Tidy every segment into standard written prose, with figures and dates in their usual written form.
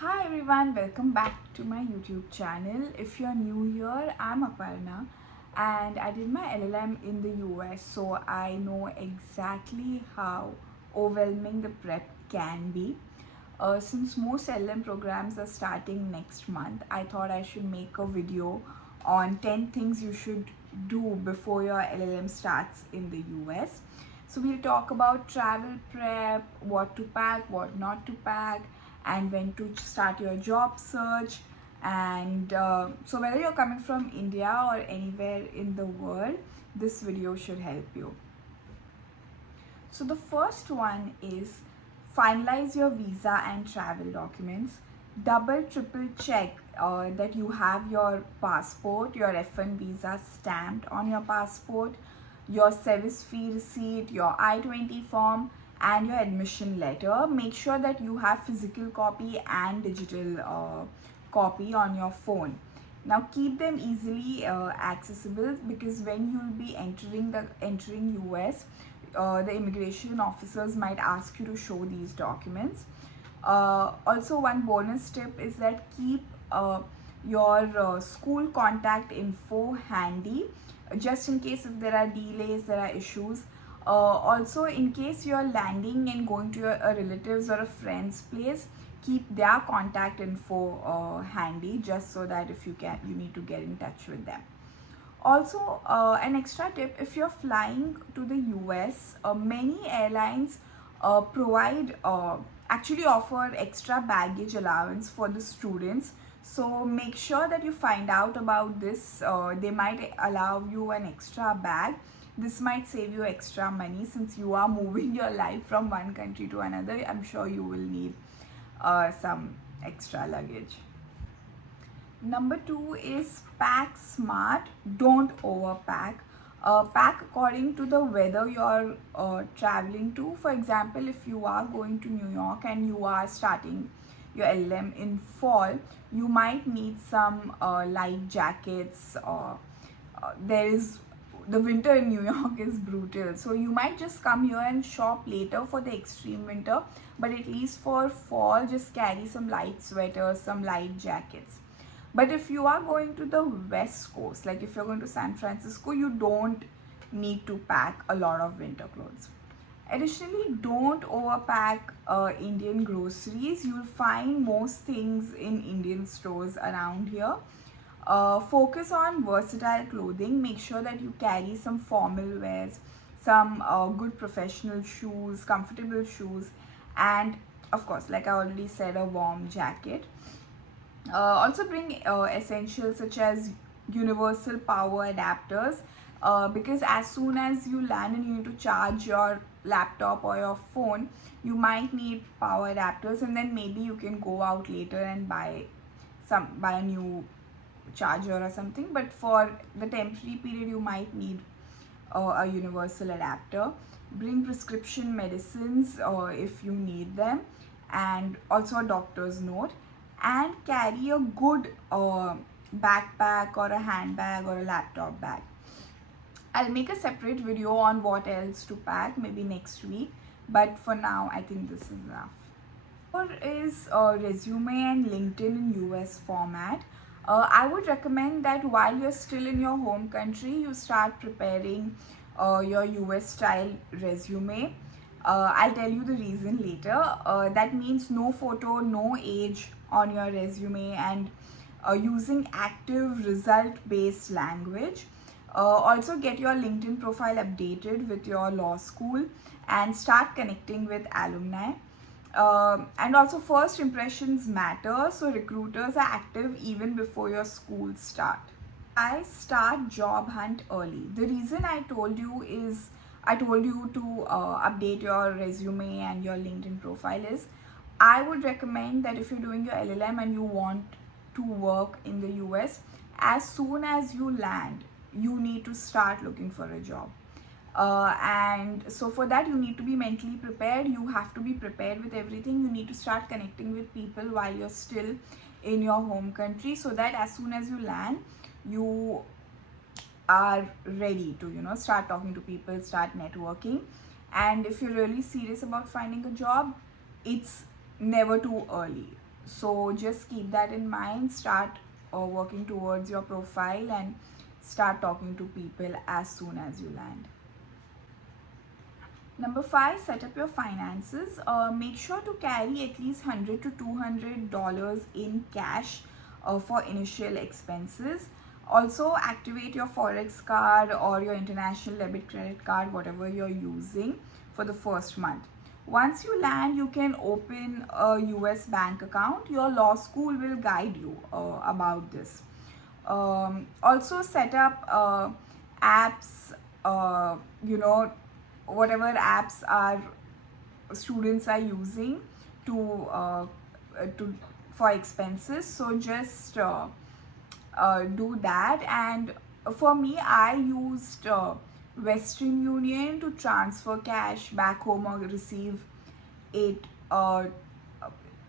Hi everyone, welcome back to my YouTube channel. If you're new here, I'm Aparna and I did my LLM in the US, so I know exactly how overwhelming the prep can be. Since most LLM programs are starting next month, I thought I should make a video on 10 things you should do before your LLM starts in the US. So we'll talk about travel prep, what to pack, what not to pack, and when to start your job search. And so whether you're coming from India or anywhere in the world, this video should help you. So the first one is finalize your visa and travel documents. Double triple check that you have your passport, your F1 visa stamped on your passport, your service fee receipt, your I-20 form, and your admission letter. Make sure that you have physical copy and digital copy on your phone. Now keep them easily accessible, because when you'll be entering US, the immigration officers might ask you to show these documents. Also, one bonus tip is that keep your school contact info handy, just in case if there are delays, there are issues. Also, in case you're landing and going to a relative's or a friend's place, keep their contact info handy, just so that if you need to get in touch with them. Also, an extra tip: if you're flying to the US, many airlines provide actually offer extra baggage allowance for the students. So make sure that you find out about this. They might allow you an extra bag. This might save you extra money, since you are moving your life from one country to another. I'm sure you will need some extra luggage. Number 2 is pack smart, don't overpack. Pack according to the weather you're traveling to. For example, if you are going to New York and you are starting your LLM in fall, you might need some light jackets. The winter in New York is brutal, so you might just come here and shop later for the extreme winter, but at least for fall, just carry some light sweaters, some light jackets. But if you are going to the West Coast, like if you're going to San Francisco, you don't need to pack a lot of winter clothes. Additionally, don't overpack Indian groceries. You'll find most things in Indian stores around here. Focus on versatile clothing. Make sure that you carry some formal wears, some good professional shoes, comfortable shoes, and of course, like I already said, a warm jacket. Also bring essentials such as universal power adapters, because as soon as you land and you need to charge your laptop or your phone, you might need power adapters, and then maybe you can go out later and buy a new charger or something. But for the temporary period, you might need a universal adapter. Bring prescription medicines if you need them, and also a doctor's note. And carry a good backpack or a handbag or a laptop bag. I'll make a separate video on what else to pack maybe next week, but for now I think this is enough. Or is resume and LinkedIn in US format. I would recommend that while you're still in your home country, you start preparing your US style resume. I'll tell you the reason later. That means no photo, no age on your resume, and using active result based language. Also get your LinkedIn profile updated with your law school and start connecting with alumni. And also, first impressions matter, so recruiters are active even before your school start. I start job hunt early. The reason I told you to update your resume and your LinkedIn profile is, I would recommend that if you're doing your LLM and you want to work in the US, as soon as you land, you need to start looking for a job. And so for that, you need to be mentally prepared. You have to be prepared with everything. You need to start connecting with people while you're still in your home country, so that as soon as you land, you are ready to start talking to people, start networking. And if you're really serious about finding a job, it's never too early. So just keep that in mind. Start working towards your profile and start talking to people as soon as you land. Number 5, set up your finances. Make sure to carry at least $100 to $200 in cash for initial expenses. Also, activate your Forex card or your international debit credit card, whatever you're using, for the first month. Once you land, you can open a US bank account. Your law school will guide you about this. Also, set up apps, whatever apps our students are using to for expenses. So just do that. And for me, I used Western Union to transfer cash back home or receive it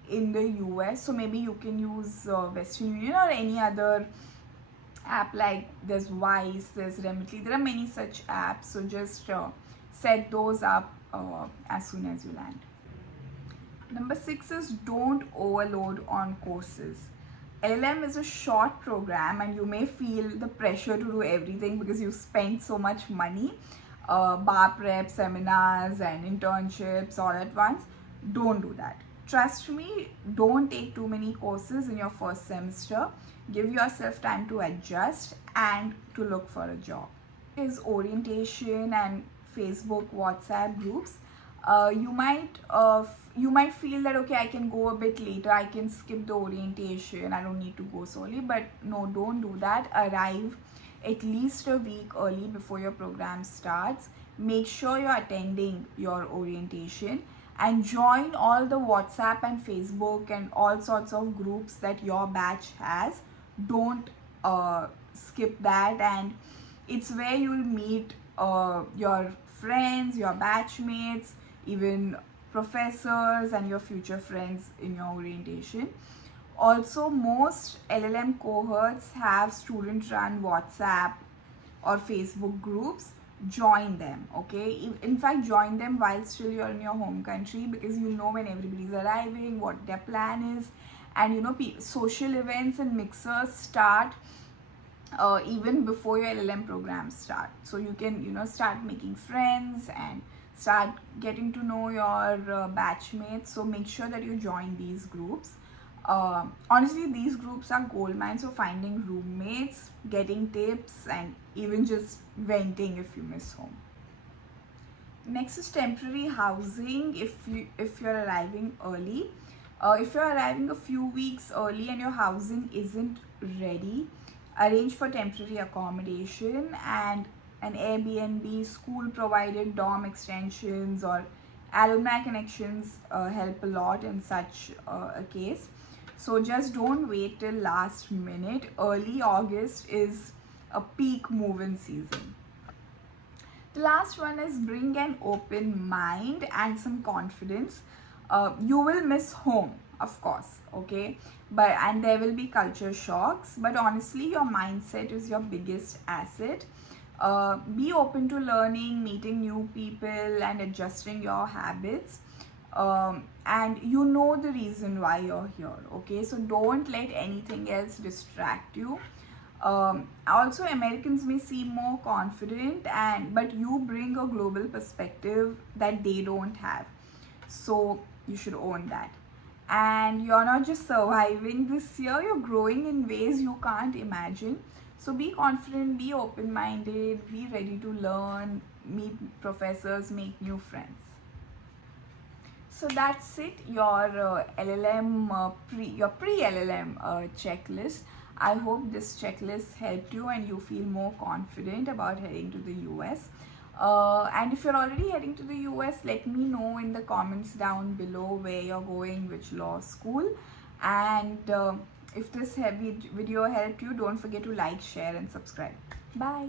in the US. So maybe you can use Western Union or any other app, like there's Wise, there's Remitly, there are many such apps. So just set those up as soon as you land. Number 6 is don't overload on courses. LLM is a short program and you may feel the pressure to do everything because you spent so much money, bar prep, seminars and internships all at once. Don't do that. Trust me, don't take too many courses in your first semester. Give yourself time to adjust and to look for a job. Is orientation and Facebook, WhatsApp groups. You might feel that, okay, I can go a bit later, I can skip the orientation, I don't need to go solely. But no, don't do that. Arrive at least a week early before your program starts. Make sure you're attending your orientation and join all the WhatsApp and Facebook and all sorts of groups that your batch has. Don't skip that. And it's where you'll meet your friends, your batchmates, even professors and your future friends in your orientation. Also, most LLM cohorts have student run WhatsApp or Facebook groups. Join them, okay? In fact, join them while still you're in your home country, because you know when everybody's arriving, what their plan is. And social events and mixers start even before your LLM programs start. So you can start making friends and start getting to know your batchmates. So make sure that you join these groups. Honestly, these groups are gold mines for finding roommates, getting tips, and even just venting if you miss home. Next is temporary housing. If you're arriving early, if you're arriving a few weeks early and your housing isn't ready, arrange for temporary accommodation. And an Airbnb, school provided dorm extensions, or alumni connections help a lot in such a case. So just don't wait till last minute. Early August is a peak move-in season. The last one is bring an open mind and some confidence. You will miss home, of course, okay, and there will be culture shocks, but honestly your mindset is your biggest asset. Be open to learning, meeting new people and adjusting your habits. And you know the reason why you're here, okay? So don't let anything else distract you. Also, Americans may seem more confident, but you bring a global perspective that they don't have. So you should own that. And you're not just surviving this year, you're growing in ways you can't imagine. So be confident, be open-minded, be ready to learn, meet professors, make new friends. So that's it, your LLM, your pre-LLM checklist. I hope this checklist helped you and you feel more confident about heading to the US. And if you're already heading to the US, let me know in the comments down below where you're going, which law school. And if this video helped you, don't forget to like, share and subscribe. Bye.